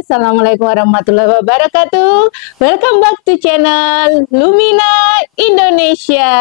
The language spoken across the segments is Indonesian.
Assalamualaikum warahmatullahi wabarakatuh. Welcome back to channel Lumina Indonesia.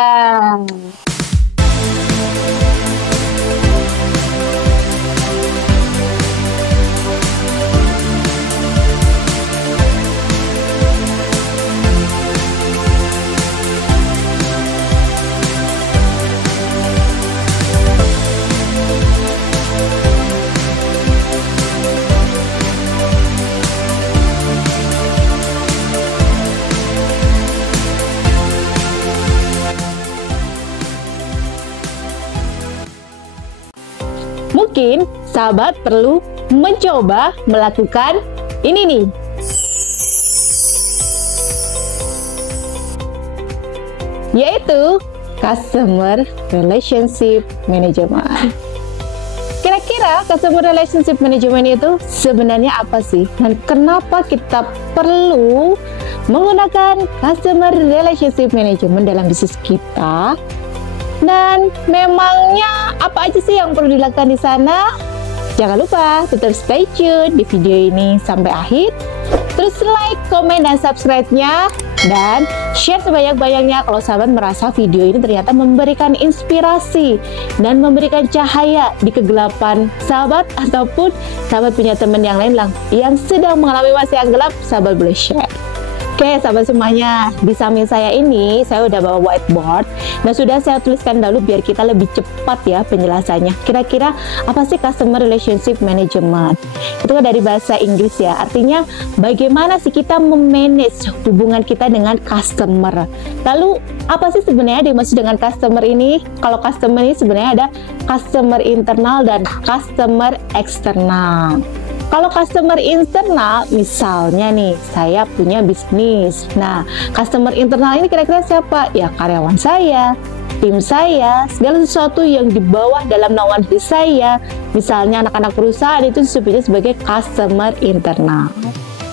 Mungkin sahabat perlu mencoba melakukan ini nih. Yaitu Customer Relationship Management. Kira-kira Customer Relationship Management itu sebenarnya apa sih? Dan kenapa kita perlu menggunakan Customer Relationship Management dalam bisnis kita? Dan memangnya apa aja sih yang perlu dilakukan di sana? Jangan lupa tetap stay tune di video ini sampai akhir. Terus like, komen, dan subscribe-nya. Dan share sebanyak-banyaknya kalau sahabat merasa video ini ternyata memberikan inspirasi dan memberikan cahaya di kegelapan sahabat, ataupun sahabat punya teman yang lain yang sedang mengalami masa yang gelap, sahabat boleh share. Oke sahabat semuanya, di samping saya ini saya udah bawa whiteboard dan sudah saya tuliskan dulu biar kita lebih cepat ya penjelasannya. Kira-kira apa sih Customer Relationship Management? Itu kan dari bahasa Inggris ya, artinya bagaimana sih kita memanage hubungan kita dengan customer. Lalu apa sih sebenarnya dimaksud dengan customer ini? Kalau customer ini sebenarnya ada customer internal dan customer eksternal. Kalau customer internal, misalnya nih, saya punya bisnis. Nah, customer internal ini kira-kira siapa? Ya, karyawan saya, tim saya, segala sesuatu yang di bawah dalam naungan saya. Misalnya anak-anak perusahaan itu disebutnya sebagai customer internal.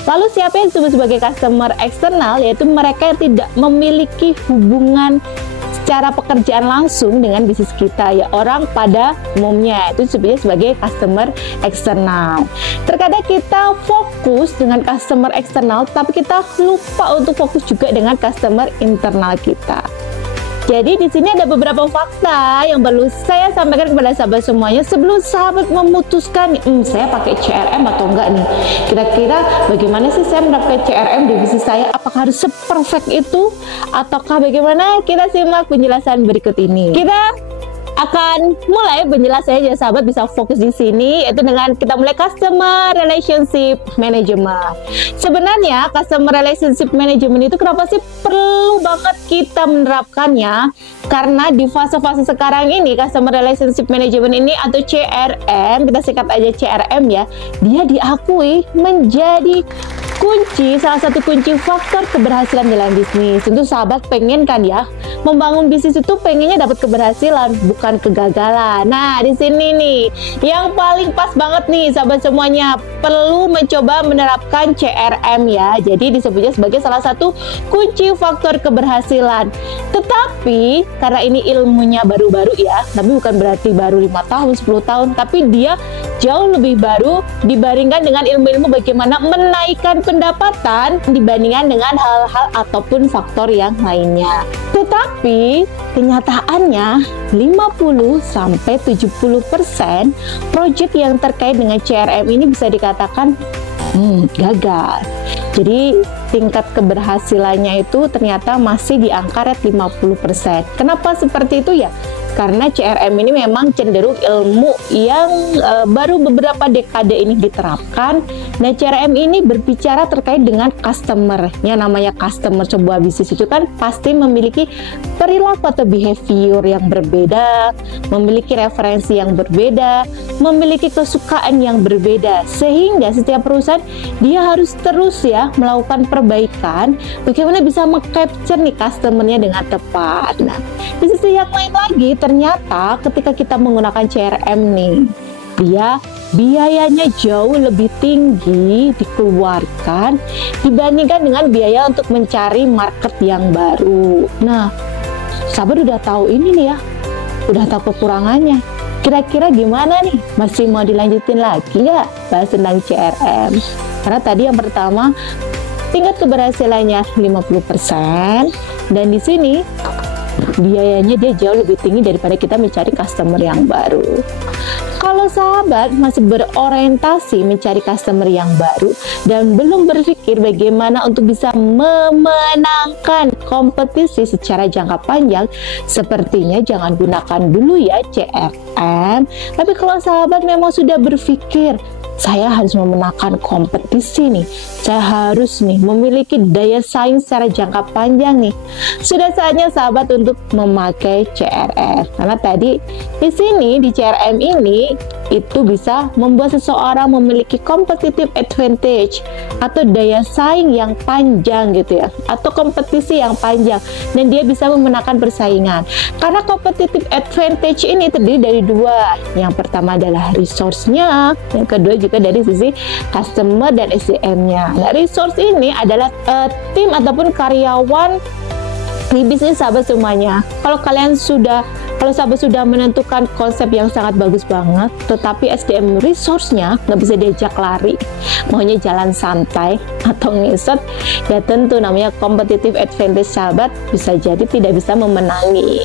Lalu siapa yang disebut sebagai customer eksternal? Yaitu mereka yang tidak memiliki hubungan secara pekerjaan langsung dengan bisnis kita, ya orang pada umumnya itu disebutnya sebagai customer eksternal. Terkadang kita fokus dengan customer eksternal tapi kita lupa untuk fokus juga dengan customer internal kita. Jadi di sini ada beberapa fakta yang perlu saya sampaikan kepada sahabat semuanya sebelum sahabat memutuskan saya pakai CRM atau enggak nih. Kira-kira bagaimana sih saya menerapkan CRM di bisnis saya? Apakah harus seperfect itu ataukah bagaimana? Kita simak penjelasan berikut ini. Kita akan mulai penjelasannya, ya sahabat bisa fokus di sini, yaitu dengan kita mulai Customer Relationship Management. Sebenarnya Customer Relationship Management itu kenapa sih perlu banget kita menerapkannya? Karena di fase-fase sekarang ini Customer Relationship Management ini atau CRM, kita singkat aja CRM ya, dia diakui menjadi salah satu kunci faktor keberhasilan dalam bisnis. Tentu sahabat pengen kan ya, membangun bisnis itu pengennya dapat keberhasilan, bukan kegagalan. Nah, di sini nih yang paling pas banget nih sahabat semuanya, perlu mencoba menerapkan CRM ya. Jadi disebutnya sebagai salah satu kunci faktor keberhasilan. Tetapi karena ini ilmunya baru-baru ya, tapi bukan berarti baru 5 tahun, 10 tahun, tapi dia jauh lebih baru dibandingkan dengan ilmu-ilmu bagaimana menaikkan pendapatan dibandingkan dengan hal-hal ataupun faktor yang lainnya. Tetapi kenyataannya 50-70% project yang terkait dengan CRM ini bisa dikatakan gagal. Jadi tingkat keberhasilannya itu ternyata masih di angka rate 50%. Kenapa seperti itu ya? Karena CRM ini memang cenderung ilmu yang baru beberapa dekade ini diterapkan. Nah, CRM ini berbicara terkait dengan customer. Yang namanya customer sebuah bisnis itu kan pasti memiliki perilaku atau behavior yang berbeda, memiliki referensi yang berbeda, memiliki kesukaan yang berbeda. Sehingga setiap perusahaan dia harus terus ya melakukan perbaikan bagaimana bisa meng-capture nih customernya dengan tepat. Nah, di sisi yang lain lagi ternyata ketika kita menggunakan CRM nih, dia biayanya jauh lebih tinggi dikeluarkan dibandingkan dengan biaya untuk mencari market yang baru. Nah, sahabat udah tahu ini nih ya, udah tahu kekurangannya. Kira-kira gimana nih? Masih mau dilanjutin lagi nggak bahas tentang CRM? Karena tadi yang pertama tingkat keberhasilannya 50%, dan di sini biayanya dia jauh lebih tinggi daripada kita mencari customer yang baru. Kalau sahabat masih berorientasi mencari customer yang baru dan belum berpikir bagaimana untuk bisa memenangkan kompetisi secara jangka panjang, sepertinya jangan gunakan dulu ya CRM. Tapi kalau sahabat memang sudah berpikir, saya harus memenangkan kompetisi nih, saya harus nih memiliki daya saing secara jangka panjang nih, sudah saatnya sahabat untuk memakai CRM. Karena tadi di sini di CRM ini itu bisa membuat seseorang memiliki competitive advantage atau daya saing yang panjang gitu ya, atau kompetisi yang panjang, dan dia bisa memenangkan persaingan. Karena competitive advantage ini terdiri dari dua. Yang pertama adalah resource-nya, yang kedua juga dari sisi customer dan SDM-nya. Nah, resource ini adalah tim ataupun karyawan di bisnis sahabat semuanya. Kalau sahabat sudah menentukan konsep yang sangat bagus banget, tetapi SDM resource-nya nggak bisa diajak lari, maunya jalan santai atau ngeset, ya tentu namanya competitive advantage sahabat bisa jadi tidak bisa memenangi.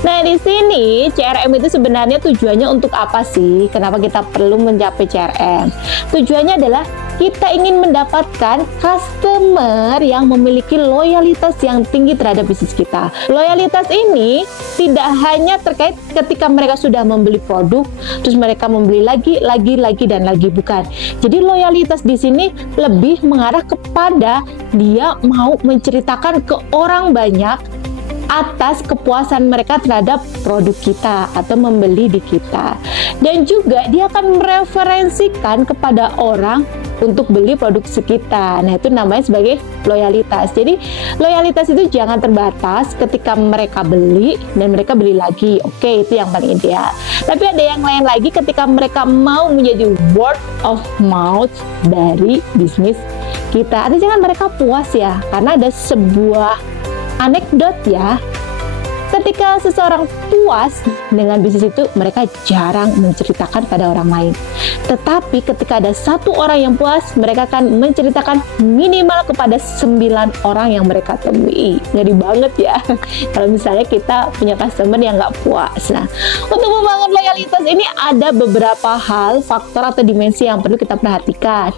Nah, di sini CRM itu sebenarnya tujuannya untuk apa sih? Kenapa kita perlu mencapai CRM? Tujuannya adalah kita ingin mendapatkan customer yang memiliki loyalitas yang tinggi terhadap bisnis kita. Loyalitas ini tidak hanya terkait ketika mereka sudah membeli produk, terus mereka membeli lagi, dan lagi, bukan. Jadi loyalitas di sini lebih mengarah kepada dia mau menceritakan ke orang banyak atas kepuasan mereka terhadap produk kita atau membeli di kita, dan juga dia akan mereferensikan kepada orang untuk beli produksi kita. Nah, itu namanya sebagai loyalitas. Jadi loyalitas itu jangan terbatas ketika mereka beli dan mereka beli lagi. Oke, itu yang paling ideal. Tapi ada yang lain lagi ketika mereka mau menjadi word of mouth dari bisnis kita. Artinya kan mereka puas ya, karena ada sebuah anekdot ya, ketika seseorang puas dengan bisnis itu, mereka jarang menceritakan pada orang lain. Tetapi ketika ada satu orang yang puas, mereka akan menceritakan minimal kepada 9 orang yang mereka temui. Ngeri banget ya kalau misalnya kita punya customer yang nggak puas. Nah, untuk membangun loyalitas ini ada beberapa hal, faktor atau dimensi yang perlu kita perhatikan.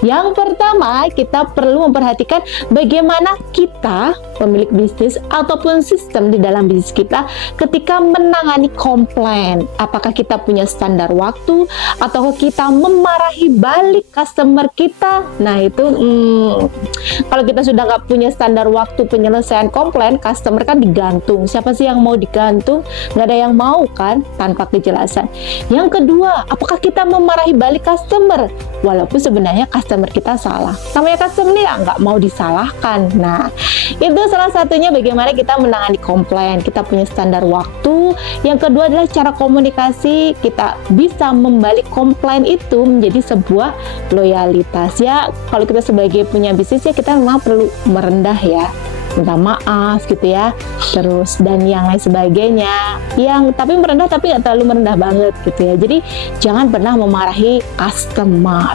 Yang pertama, kita perlu memperhatikan bagaimana kita pemilik bisnis ataupun sistem di dalam bisnis kita ketika menangani komplain. Apakah kita punya standar waktu atau kita memarahi balik customer kita? Nah, itu kalau kita sudah nggak punya standar waktu penyelesaian komplain, customer kan digantung. Siapa sih yang mau digantung? Nggak ada yang mau kan tanpa kejelasan. Yang kedua, apakah kita memarahi balik customer walaupun sebenarnya customer kita salah? Namanya customer ya nggak mau disalahkan. Nah, itu salah satunya bagaimana kita menangani komplain. Kita punya standar waktu. Yang kedua adalah cara komunikasi. Kita bisa membalik komplain itu menjadi sebuah loyalitas ya. Kalau kita sebagai punya bisnis ya, kita memang perlu merendah ya, minta maaf gitu ya, terus dan yang lain sebagainya, yang tapi merendah tapi nggak terlalu merendah banget gitu ya. Jadi jangan pernah memarahi customer.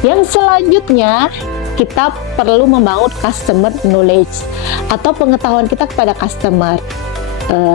Yang selanjutnya, kita perlu membangun customer knowledge atau pengetahuan kita kepada customer.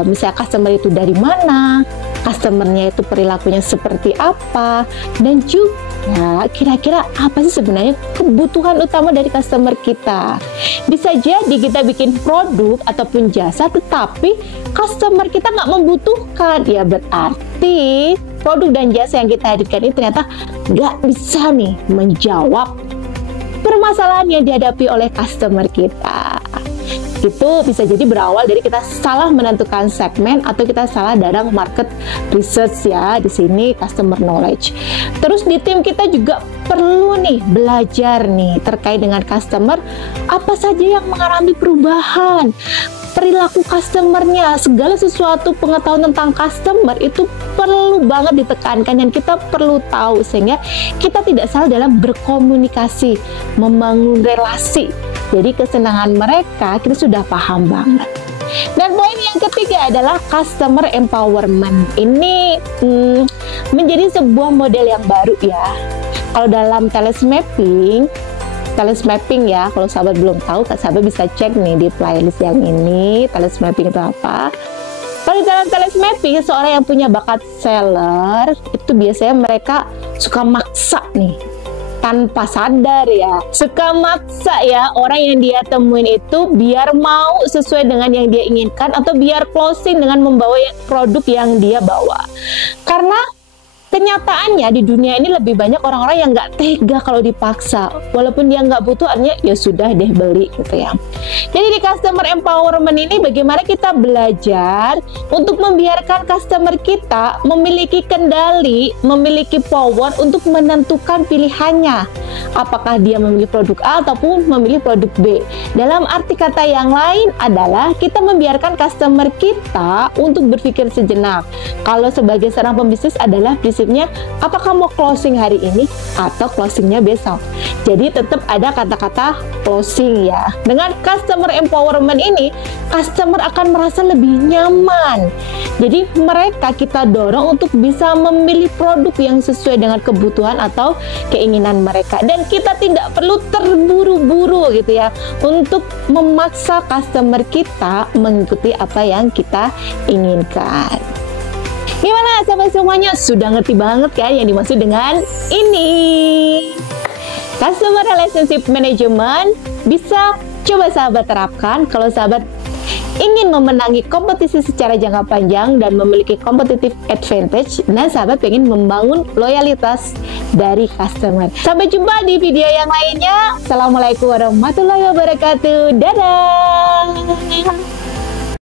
Misalnya customer itu dari mana, customernya itu perilakunya seperti apa, dan juga kira-kira apa sih sebenarnya kebutuhan utama dari customer kita. Bisa jadi kita bikin produk ataupun jasa tetapi customer kita nggak membutuhkan, ya berarti produk dan jasa yang kita hadirkan ini ternyata nggak bisa nih menjawab permasalahan yang dihadapi oleh customer kita. Itu bisa jadi berawal dari kita salah menentukan segmen atau kita salah dalam market research ya, di sini customer knowledge. Terus di tim kita juga perlu nih belajar nih terkait dengan customer, apa saja yang mengalami perubahan, perilaku customernya, segala sesuatu pengetahuan tentang customer itu perlu banget ditekankan dan kita perlu tahu sehingga kita tidak salah dalam berkomunikasi, membangun relasi. Jadi kesenangan mereka kita sudah paham banget. Dan poin yang ketiga adalah customer empowerment. Ini menjadi sebuah model yang baru ya. Kalau dalam talent mapping ya, kalau sahabat belum tahu, sahabat bisa cek nih di playlist yang ini, talent mapping itu apa. Kalau dalam talent mapping, seorang yang punya bakat seller, itu biasanya mereka suka maksa nih, tanpa sadar ya, suka maksa ya orang yang dia temuin itu biar mau sesuai dengan yang dia inginkan, atau biar closing dengan membawa produk yang dia bawa. Karena kenyataannya di dunia ini lebih banyak orang-orang yang nggak tega kalau dipaksa. Walaupun dia nggak butuh, artinya ya sudah deh beli gitu ya. Jadi di customer empowerment ini bagaimana kita belajar untuk membiarkan customer kita memiliki kendali, memiliki power untuk menentukan pilihannya. Apakah dia memilih produk A ataupun memilih produk B. Dalam arti kata yang lain adalah kita membiarkan customer kita untuk berpikir sejenak. Kalau sebagai seorang pembisnis adalah prinsipnya, apakah mau closing hari ini atau closingnya besok. Jadi tetap ada kata-kata closing ya. Dengan customer empowerment ini, customer akan merasa lebih nyaman. Jadi mereka kita dorong untuk bisa memilih produk yang sesuai dengan kebutuhan atau keinginan mereka. Dan kita tidak perlu terburu-buru gitu ya untuk memaksa customer kita mengikuti apa yang kita inginkan. Gimana sahabat semuanya? Sudah ngerti banget kan yang dimaksud dengan ini? Customer Relationship Management bisa coba sahabat terapkan kalau sahabat ingin memenangi kompetisi secara jangka panjang dan memiliki competitive advantage. Nah, sahabat pengen membangun loyalitas dari customer. Sampai jumpa di video yang lainnya. Assalamualaikum warahmatullahi wabarakatuh. Dadah.